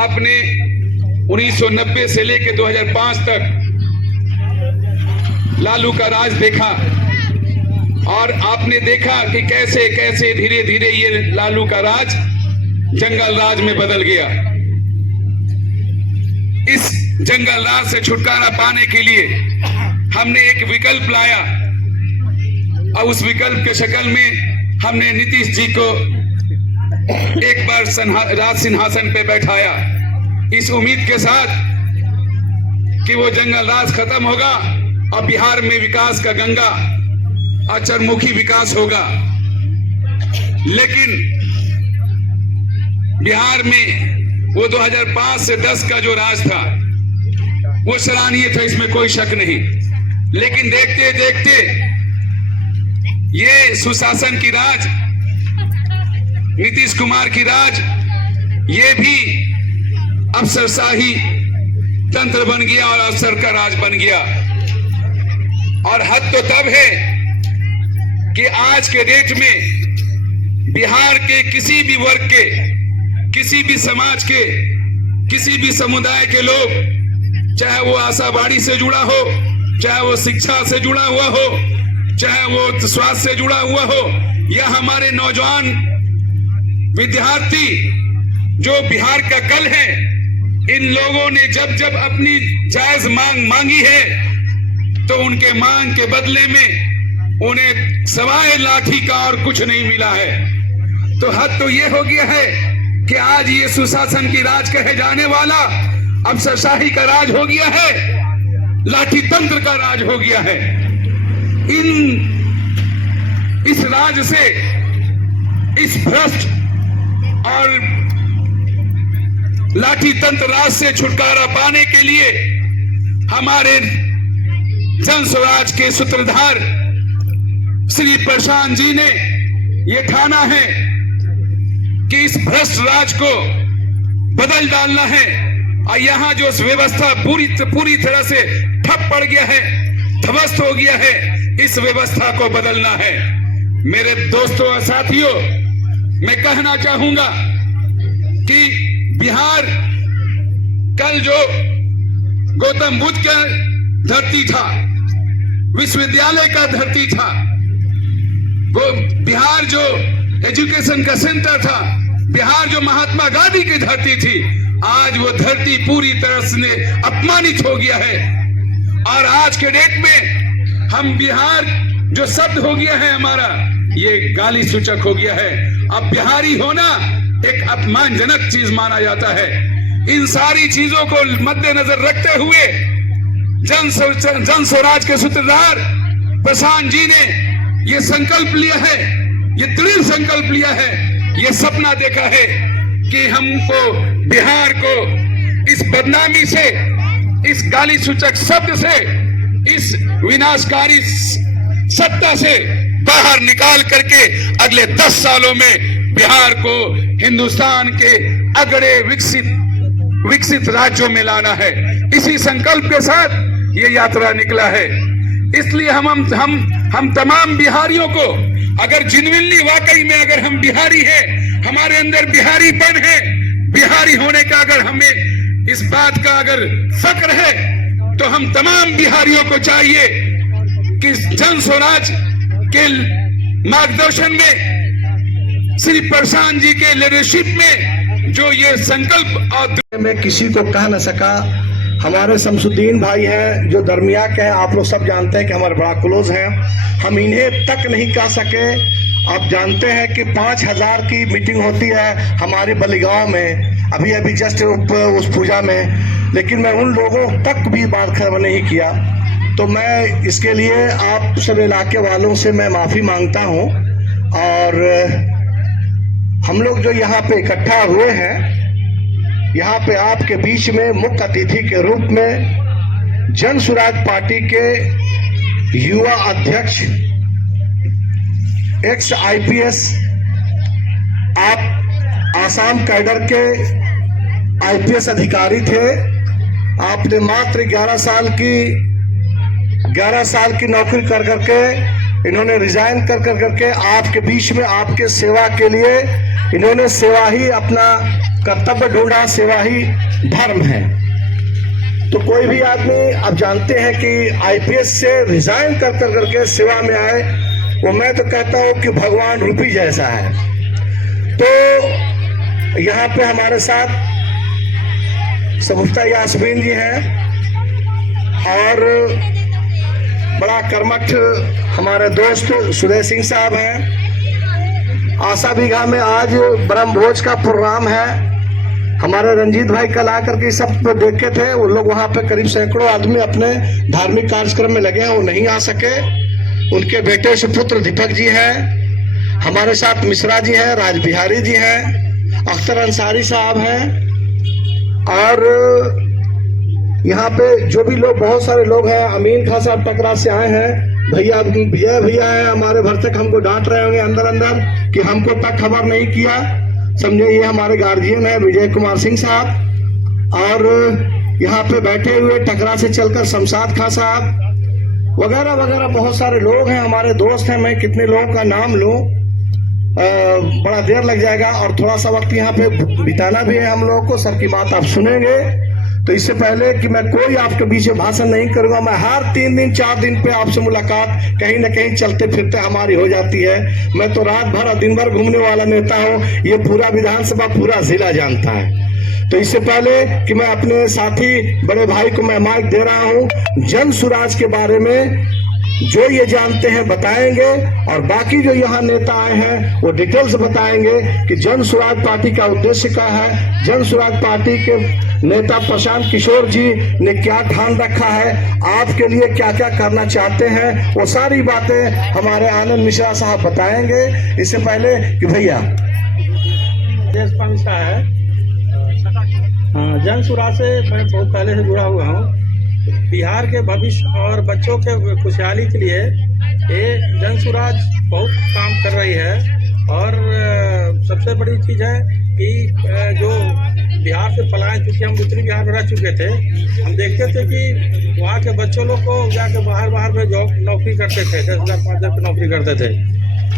आपने 1990 से लेकर 2005 तक लालू का राज देखा और आपने देखा कि कैसे कैसे धीरे धीरे ये लालू का राज जंगल राज में बदल गया। इस जंगल राज से छुटकारा पाने के लिए हमने एक विकल्प लाया और उस विकल्प के शक्ल में हमने नीतीश जी को एक बार राज सिंहासन पे बैठाया, इस उम्मीद के साथ कि वो जंगल राज खत्म होगा और बिहार में विकास का गंगा और चरमुखी विकास होगा। लेकिन बिहार में वो 2005 से 10 का जो राज था वो सराहनीय था, इसमें कोई शक नहीं। लेकिन देखते देखते ये सुशासन की राज, नीतीश कुमार की राज, ये भी अफसरशाही तंत्र बन गया और अफसर का राज बन गया। और हद तो तब है कि आज के डेट में बिहार के किसी भी वर्ग के, किसी भी समाज के, किसी भी समुदाय के लोग, चाहे वो आशावाड़ी से जुड़ा हो, चाहे वो शिक्षा से जुड़ा हुआ हो, चाहे वो स्वास्थ्य से जुड़ा हुआ हो, या हमारे नौजवान विद्यार्थी जो बिहार का कल है, इन लोगों ने जब जब अपनी जायज मांग मांगी है तो उनके मांग के बदले में उन्हें सवाए लाठी का और कुछ नहीं मिला है। तो हद तो ये हो गया है कि आज ये सुशासन की राज कहे जाने वाला अफसरशाही का राज हो गया है, लाठी तंत्र का राज हो गया है। इस राज से, इस भ्रष्ट और लाठी तंत्र राज से छुटकारा पाने के लिए हमारे जन स्वराज के सूत्रधार श्री प्रशांत जी ने यह ठाना है कि इस भ्रष्ट राज को बदल डालना है। और यहाँ जो व्यवस्था पूरी तरह से ठप पड़ गया है, ध्वस्त हो गया है, इस व्यवस्था को बदलना है। मेरे दोस्तों और साथियों, मैं कहना चाहूंगा कि बिहार कल जो गौतम बुद्ध का धरती था, विश्वविद्यालय का धरती था, वो बिहार जो एजुकेशन का सेंटर था, बिहार जो महात्मा गांधी की धरती थी, आज वो धरती पूरी तरह से अपमानित हो गया है। और आज के डेट में हम बिहार जो शब्द हो गया है हमारा, ये गाली सूचक हो गया है। अब बिहारी होना एक अपमानजनक चीज माना जाता है। इन सारी चीजों को मद्देनजर रखते हुए जन स्वराज के सूत्रधार प्रशांत जी ने ये संकल्प लिया है, ये दृढ़ संकल्प लिया है, ये सपना देखा है कि हमको बिहार को इस बदनामी से, इस गाली सूचक शब्द से, इस विनाशकारी सत्ता से बाहर निकाल करके अगले 10 सालों में बिहार को हिंदुस्तान के अगड़े विकसित राज्यों में लाना है। इसी संकल्प के साथ ये यात्रा निकला है। इसलिए हम तमाम बिहारियों को, अगर जिनविनली वाकई में अगर हम बिहारी हैं, हमारे अंदर बिहारीपन है, बिहारी होने का अगर हमें इस बात का अगर फक्र है, तो हम तमाम बिहारियों को चाहिए कि जन स्वराज के मार्गदर्शन में, श्री प्रशांत जी के लीडरशिप में जो ये संकल्प और मैं किसी को कह न सका। हमारे शमसुद्दीन भाई हैं जो दरमिया के हैं, आप लोग सब जानते हैं कि हमारे बड़ा क्लोज हैं, हम इन्हें तक नहीं कह सके। आप जानते हैं कि 5000 की मीटिंग होती है हमारे बलिगांव में, अभी जस्ट उस पूजा में, लेकिन मैं उन लोगों तक भी बात खबर नहीं किया। तो मैं इसके लिए आप सब इलाके वालों से मैं माफ़ी मांगता हूं। और हम लोग जो यहाँ पे इकट्ठा हुए हैं, यहाँ पे आपके बीच में मुख्य अतिथि के रूप में जन स्वराज पार्टी के युवा अध्यक्ष, एक्स IPS, आप आसाम कैडर के IPS अधिकारी थे। आपने मात्र 11 साल की नौकरी कर करके इन्होंने रिजाइन कर कर करके आपके बीच में आपके सेवा के लिए इन्होंने सेवा ही अपना कर्तव्य ढूंढा, सेवा ही धर्म है। तो कोई भी आदमी आप जानते हैं कि आईपीएस से रिजाइन कर कर करके सेवा में आए, वो मैं तो कहता हूं कि भगवान रूपी जैसा है। तो यहाँ पे हमारे साथ सगुफ्ता यास्मीन जी हैं और बड़ा कर्मठ हमारे दोस्त सुदय सिंह साहब हैं। आशा बीघा में आज ब्रह्म भोज का प्रोग्राम है। हमारे रंजीत भाई कल आकर के सब देखे थे, वो लोग वहाँ पे करीब सैकड़ों आदमी अपने धार्मिक कार्यक्रम में लगे हैं, वो नहीं आ सके। उनके बेटे सुपुत्र दीपक जी हैं, हमारे साथ मिश्रा जी हैं, राज बिहारी जी हैं, अख्तर अंसारी साहब हैं और यहाँ पे जो भी लोग बहुत सारे लोग हैं। अमीन खान साहब टकरा से आए हैं, भैया विजय भैया है हमारे भर तक हमको डांट रहे होंगे अंदर अंदर कि हमको तक खबर नहीं किया, समझे। ये हमारे गार्जियन है विजय कुमार सिंह साहब और यहाँ पे बैठे हुए टकरा से चलकर शमशाद खां साहब वगैरह वगैरह बहुत सारे लोग हैं, हमारे दोस्त हैं। मैं कितने लोगों का नाम लूं, बड़ा देर लग जाएगा और थोड़ा सा वक्त यहाँ पे बिताना भी है हम लोगों को। सर की बात आप सुनेंगे। तो इससे पहले कि मैं कोई आपके बीच में भाषण नहीं करूंगा, मैं हर 3 दिन 4 दिन पे आपसे मुलाकात कहीं ना कहीं चलते फिरते हमारी हो जाती है। मैं तो रात भर और दिन भर घूमने वाला नेता हूँ, ये पूरा विधानसभा पूरा जिला जानता है। तो इससे पहले कि मैं अपने साथी बड़े भाई को मैं माइक दे रहा हूँ, जन सुराज के बारे में जो ये जानते हैं बताएंगे और बाकी जो यहाँ नेता आए हैं वो डिटेल्स बताएंगे कि जन सुराज पार्टी का उद्देश्य क्या है, जन सुराज पार्टी के नेता प्रशांत किशोर जी ने क्या ठान रखा है, आपके लिए क्या क्या करना चाहते हैं, वो सारी बातें हमारे आनंद मिश्रा साहब बताएंगे। इससे पहले कि भैया देश का है, जन सुराज से मैं बहुत पहले से जुड़ा हुआ हूँ। बिहार के भविष्य और बच्चों के खुशहाली के लिए ये जन सुराज बहुत काम कर रही है और सबसे बड़ी चीज़ है कि जो बिहार से पलायन चुके हम उत्तरी बिहार में रह चुके थे, हम देखते थे कि वहाँ के बच्चों लोग को जाके बाहर में जॉब नौकरी करते थे, 10,000 5,000 की नौकरी करते थे,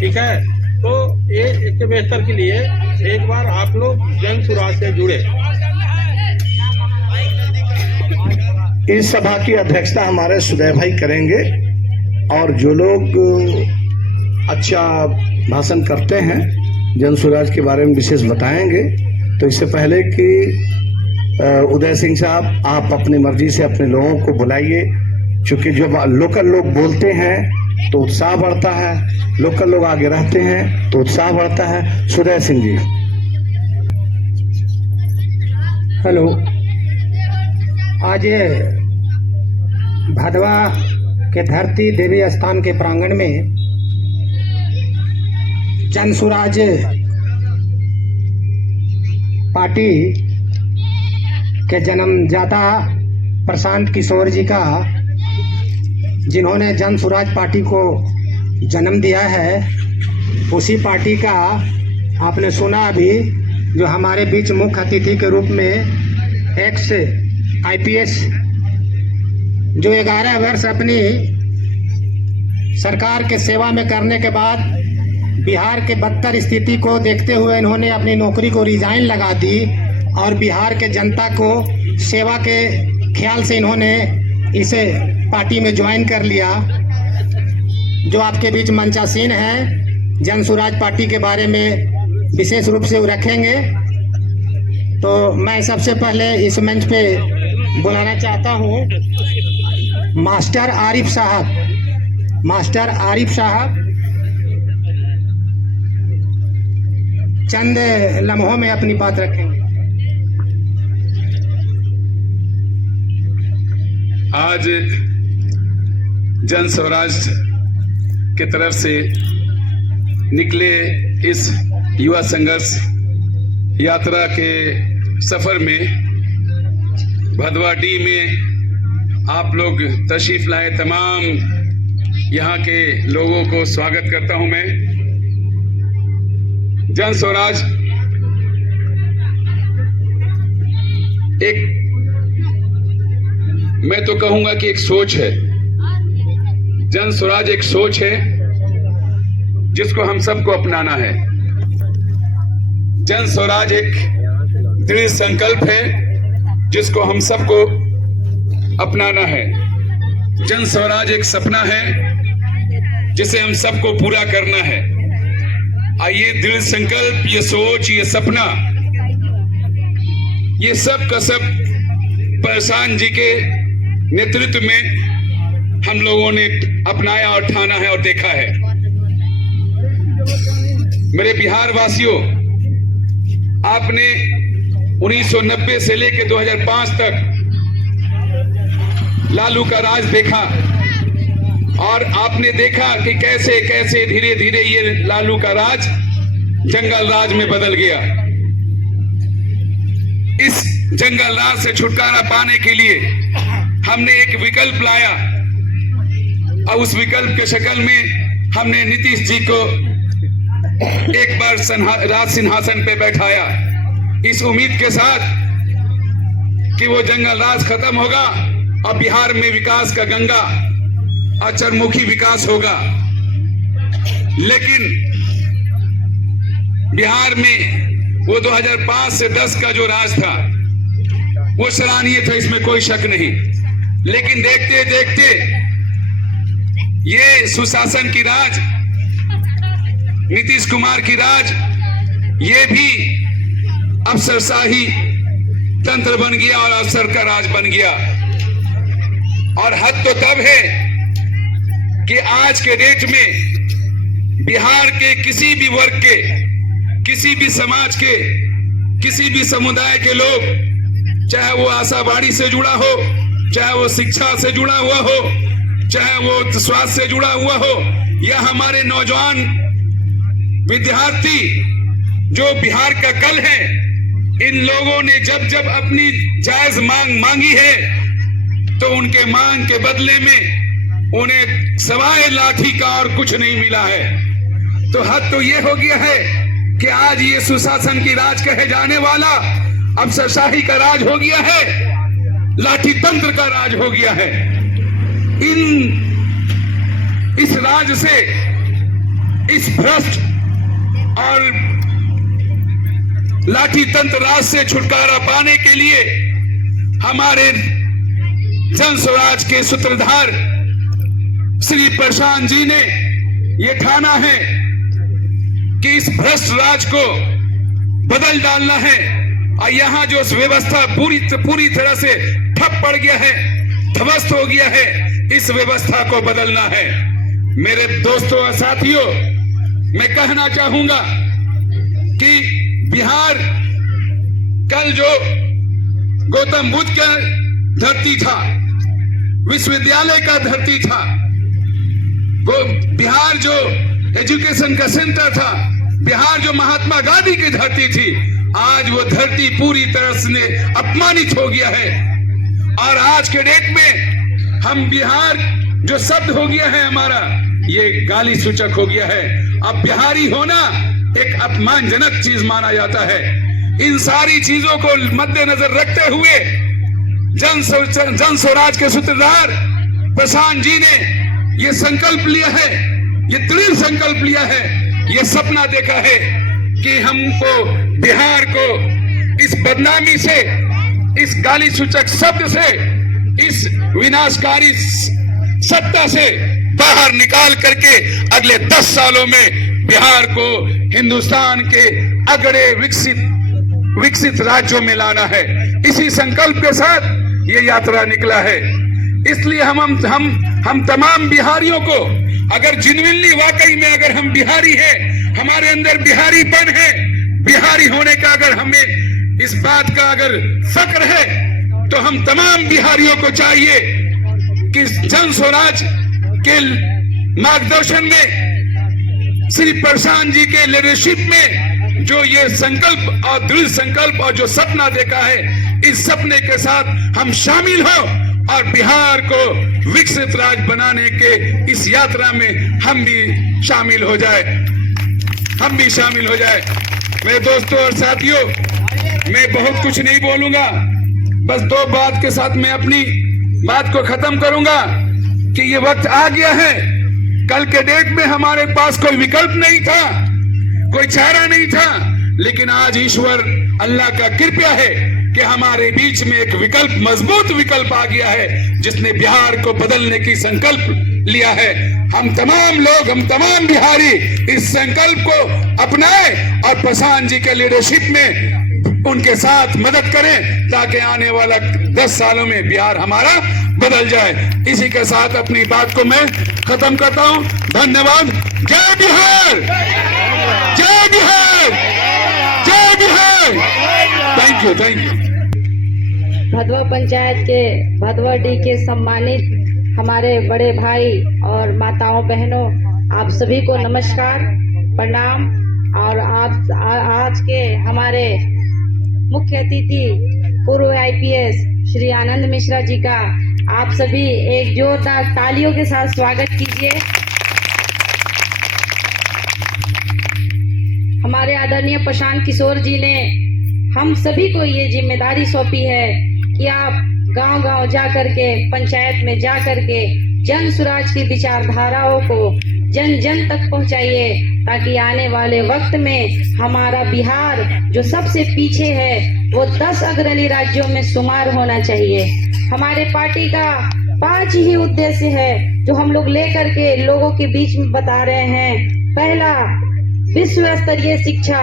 ठीक है। तो ये इसके बेहतर के लिए एक बार आप लोग जन सुराज से जुड़े। इस सभा की अध्यक्षता हमारे सुदय भाई करेंगे और जो लोग अच्छा भाषण करते हैं जन सुराज के बारे में विशेष बताएंगे। तो इससे पहले कि उदय सिंह साहब आप अपनी मर्जी से अपने लोगों को बुलाइए, क्योंकि जब लोकल लोग बोलते हैं तो उत्साह बढ़ता है, लोकल लोग आगे रहते हैं तो उत्साह बढ़ता है। सुदय सिंह जी। हेलो, आज भदवा के धरती देवी स्थान के प्रांगण में जन सुराज पार्टी के जन्मदाता प्रशांत किशोर जी का, जिन्होंने जन सुराज पार्टी को जन्म दिया है, उसी पार्टी का आपने सुना अभी जो हमारे बीच मुख्य अतिथि के रूप में एक्स आईपीएस जो 11 वर्ष अपनी सरकार के सेवा में करने के बाद बिहार के बदतर स्थिति को देखते हुए इन्होंने अपनी नौकरी को रिजाइन लगा दी और बिहार के जनता को सेवा के ख्याल से इन्होंने इसे पार्टी में ज्वाइन कर लिया। जो आपके बीच मंचासीन है जन सुराज पार्टी के बारे में विशेष रूप से रखेंगे। तो मैं सबसे पहले इस मंच पे बुलाना चाहता हूँ मास्टर आरिफ साहब। मास्टर आरिफ साहब चंद लम्हों में अपनी बात रखेंगे। आज जन स्वराज की तरफ से निकले इस युवा संघर्ष यात्रा के सफर में भदवाडी में आप लोग तशरीफ लाए, तमाम यहाँ के लोगों को स्वागत करता हूं मैं। जन स्वराज एक, मैं तो कहूंगा कि एक सोच है। जन स्वराज एक सोच है जिसको हम सबको अपनाना है। जन स्वराज एक दृढ़ संकल्प है जिसको हम सबको अपनाना है। जन स्वराज एक सपना है जिसे हम सबको पूरा करना है। आइए दृढ़ संकल्प, ये सोच, ये सपना, ये सब का सब प्रशांत जी के नेतृत्व में हम लोगों ने अपनाया और ठाना है और देखा है। मेरे बिहार वासियों, आपने 1990 से लेकर 2005 तक लालू का राज देखा और आपने देखा कि कैसे कैसे धीरे धीरे ये लालू का राज जंगल राज में बदल गया। इस जंगल राज से छुटकारा पाने के लिए हमने एक विकल्प लाया और उस विकल्प के शक्ल में हमने नीतीश जी को एक बार राज सिंहासन पे बैठाया, इस उम्मीद के साथ कि वो जंगल राज खत्म होगा और बिहार में विकास का गंगा और चरमुखी विकास होगा। लेकिन बिहार में वो 2005 से 10 का जो राज था वो सराहनीय था, इसमें कोई शक नहीं। लेकिन देखते देखते ये सुशासन की राज, नीतीश कुमार की राज, ये भी अफसरशाही तंत्र बन गया और अफसर का राज बन गया। और हद तो तब है कि आज के डेट में बिहार के किसी भी वर्ग के, किसी भी समाज के, किसी भी समुदाय के लोग, चाहे वो आशावाड़ी से जुड़ा हो, चाहे वो शिक्षा से जुड़ा हुआ हो, चाहे वो स्वास्थ्य से जुड़ा हुआ हो, या हमारे नौजवान विद्यार्थी जो बिहार का कल है, इन लोगों ने जब जब अपनी जायज मांग मांगी है तो उनके मांग के बदले में उन्हें सवाए लाठी का और कुछ नहीं मिला है। तो हद तो ये हो गया है कि आज ये सुशासन की राज कहे जाने वाला अफसरशाही का राज हो गया है, लाठी तंत्र का राज हो गया है। इस राज से, इस भ्रष्ट और लाठी तंत्र राज से छुटकारा पाने के लिए हमारे जन स्वराज के सूत्रधार श्री प्रशांत जी ने ये ठाना है कि इस भ्रष्ट राज को बदल डालना है। और यहाँ जो व्यवस्था पूरी तरह से ठप पड़ गया है, ध्वस्त हो गया है, इस व्यवस्था को बदलना है। मेरे दोस्तों और साथियों, मैं कहना चाहूंगा कि बिहार कल जो गौतम बुद्ध का धरती था, विश्वविद्यालय का धरती था, वो बिहार जो एजुकेशन का सेंटर था, बिहार जो महात्मा गांधी की धरती थी, आज वो धरती पूरी तरह से अपमानित हो गया है। और आज के डेट में हम बिहार जो शब्द हो गया है हमारा, ये गाली सूचक हो गया है। अब बिहारी होना एक अपमानजनक चीज माना जाता है। इन सारी चीजों को मद्देनजर रखते हुए जन स्वराज के सूत्रधार प्रशांत जी ने ये संकल्प लिया है, ये दृढ़ संकल्प लिया है, ये सपना देखा है कि हमको बिहार को इस बदनामी से, इस गाली सूचक शब्द से, इस विनाशकारी सत्ता से बाहर निकाल करके अगले 10 सालों में बिहार को हिंदुस्तान के अगड़े विकसित राज्यों में लाना है। इसी संकल्प के साथ ये यात्रा निकला है। इसलिए हम तमाम बिहारियों को, अगर जिन्विनली वाकई में अगर हम बिहारी हैं, हमारे अंदर बिहारीपन है, बिहारी होने का अगर हमें इस बात का अगर फक्र है, तो हम तमाम बिहारियों को चाहिए कि जन स्वराज के मार्गदर्शन में, श्री प्रशांत जी के लीडरशिप में जो ये संकल्प और दृढ़ संकल्प और जो सपना देखा है, इस सपने के साथ हम शामिल हो और बिहार को विकसित राज्य बनाने के इस यात्रा में हम भी शामिल हो जाए, हम भी शामिल हो जाए। मेरे दोस्तों और साथियों, मैं बहुत कुछ नहीं बोलूंगा, बस 2 बात के साथ मैं अपनी बात को खत्म करूंगा कि ये वक्त आ गया है कल के डेट में हमारे पास कोई विकल्प नहीं था, कोई चारा नहीं था, लेकिन आज ईश्वर अल्लाह का कृपा है कि हमारे बीच में एक विकल्प, मजबूत विकल्प आ गया है, जिसने बिहार को बदलने की संकल्प लिया है। हम तमाम लोग, हम तमाम बिहारी इस संकल्प को अपनाएं और प्रशांत जी के लीडरशिप में उनके साथ मदद करें, ताकि आने वाला 10 सालों में बिहार हमारा बदल जाए। इसी के साथ अपनी बात को मैं खत्म करता हूं। धन्यवाद। जय बिहार, जय बिहार, जय Bihar. Thank you, thank you. Bhadwa panchayat के भदवा डी के सम्मानित हमारे बड़े भाई और माताओं बहनों, आप सभी को नमस्कार, प्रणाम। और आप आज के हमारे मुख्य अतिथि पूर्व IPS श्री आनंद मिश्रा जी का आप सभी एक जोरदार तालियों के साथ स्वागत कीजिए। हमारे आदरणीय प्रशांत किशोर जी ने हम सभी को ये जिम्मेदारी सौंपी है कि आप गांव-गांव जा करके, पंचायत में जा करके जन स्वराज की विचारधाराओं को जन जन तक पहुंचाइए, ताकि आने वाले वक्त में हमारा बिहार जो सबसे पीछे है वो 10 अग्रणी राज्यों में शुमार होना चाहिए। हमारे पार्टी का 5 ही उद्देश्य है जो हम लोग लेकर के लोगों के बीच में बता रहे हैं। पहला, विश्व स्तरीय शिक्षा।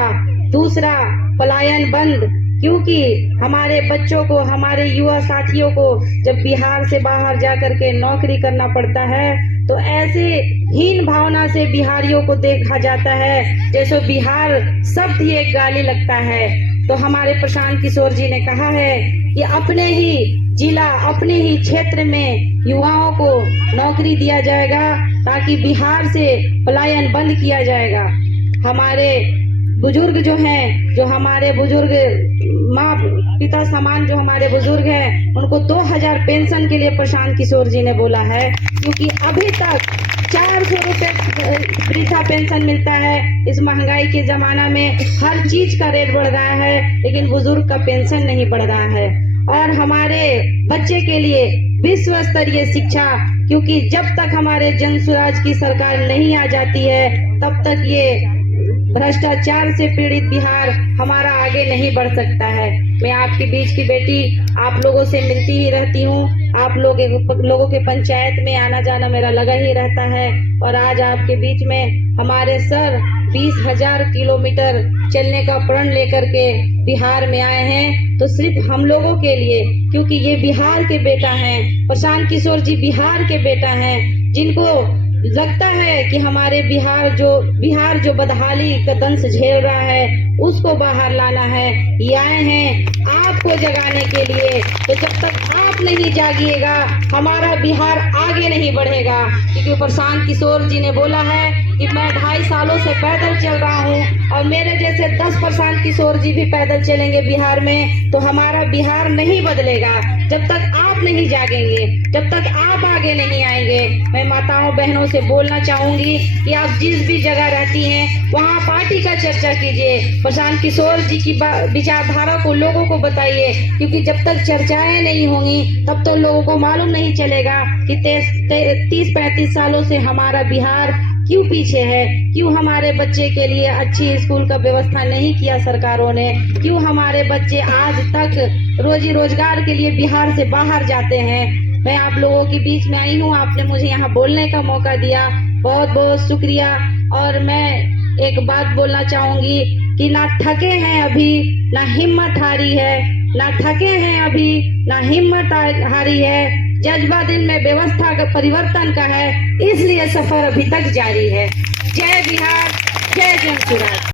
दूसरा, पलायन बंद, क्योंकि हमारे बच्चों को, हमारे युवा साथियों को जब बिहार से बाहर जा करके नौकरी करना पड़ता है तो ऐसे हीन भावना से बिहारियों को देखा जाता है जैसे बिहार शब्द ही एक गाली लगता है। तो हमारे प्रशांत किशोर जी ने कहा है कि अपने ही जिला, अपने ही क्षेत्र में युवाओं को नौकरी दिया जाएगा, ताकि बिहार से पलायन बंद किया जाएगा। हमारे बुजुर्ग जो हैं, जो हमारे बुजुर्ग माँ पिता समान जो हमारे बुजुर्ग हैं, उनको 2000 पेंशन के लिए प्रशांत किशोर जी ने बोला है, क्योंकि अभी तक 400 रुपए वृद्धा पेंशन मिलता है। इस महंगाई के जमाना में हर चीज का रेट बढ़ रहा है, लेकिन बुजुर्ग का पेंशन नहीं बढ़ रहा है। और हमारे बच्चे के लिए विश्व स्तरीय शिक्षा, क्योंकि जब तक हमारे जन स्वराज की सरकार नहीं आ जाती है तब तक ये भ्रष्टाचार से पीड़ित बिहार हमारा आगे नहीं बढ़ सकता है। मैं आपके बीच की बेटी, आप लोगों से मिलती ही रहती हूँ, आप लोगों के पंचायत में आना जाना मेरा लगा ही रहता है। और आज आपके बीच में हमारे सर 20,000 किलोमीटर चलने का प्रण लेकर के बिहार में आए हैं, तो सिर्फ हम लोगों के लिए, क्योंकि ये बिहार के बेटा हैं, प्रशांत किशोर जी बिहार के बेटा हैं, जिनको लगता है कि हमारे बिहार जो बदहाली का दंश झेल रहा है उसको बाहर लाना है। ये आए हैं आपको जगाने के लिए। तो जब तक आप नहीं जागिएगा हमारा बिहार आगे नहीं बढ़ेगा, क्योंकि प्रशांत किशोर जी ने बोला है कि मैं 2.5 सालों से पैदल चल रहा हूँ, और मेरे जैसे 10 प्रशांत किशोर जी भी पैदल चलेंगे बिहार में, तो हमारा बिहार नहीं बदलेगा जब तक आप नहीं जागेंगे, जब तक आप आगे नहीं आएंगे। मैं माताओं बहनों से बोलना चाहूंगी कि आप जिस भी जगह रहती हैं वहाँ पार्टी का चर्चा कीजिए, प्रशांत किशोर जी की विचारधारा को लोगों को बताइए, क्योंकि जब तक चर्चाएं नहीं होंगी तब तो लोगों को मालूम नहीं चलेगा कि 30-35 सालों से हमारा बिहार क्यों पीछे है, क्यों हमारे बच्चे के लिए अच्छी स्कूल का व्यवस्था नहीं किया सरकारों ने, क्यों हमारे बच्चे आज तक रोजी रोजगार के लिए बिहार से बाहर जाते हैं। मैं आप लोगों के बीच में आई हूँ, आपने मुझे यहाँ बोलने का मौका दिया, बहुत बहुत शुक्रिया। और मैं एक बात बोलना चाहूंगी कि ना थके हैं अभी, ना हिम्मत हारी है, ना थके हैं अभी, ना हिम्मत हारी है। जज्बा दिल में व्यवस्था का परिवर्तन का है, इसलिए सफर अभी तक जारी है। जय बिहार, जय जन स्वराज।